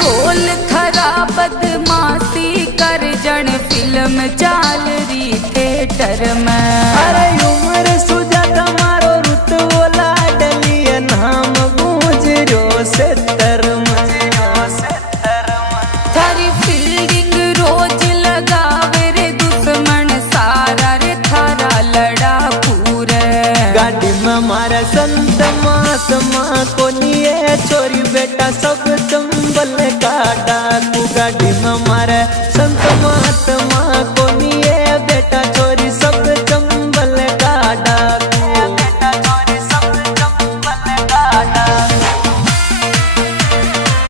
रोल खराब बदमाशी कर जन फिल्म चाल री थिएटर में। अरे उम्र सुजा तुम्हारो रुतबो लाडली नाम गूंज रो 70 में। थारी फील्डिंग रोज लगावे रे दुश्मन सारा रे थारा लड़ा पूरे। गाड़ी में मारे संत महात्मा को लिए छोरी बेटा सब चंबल का डाक।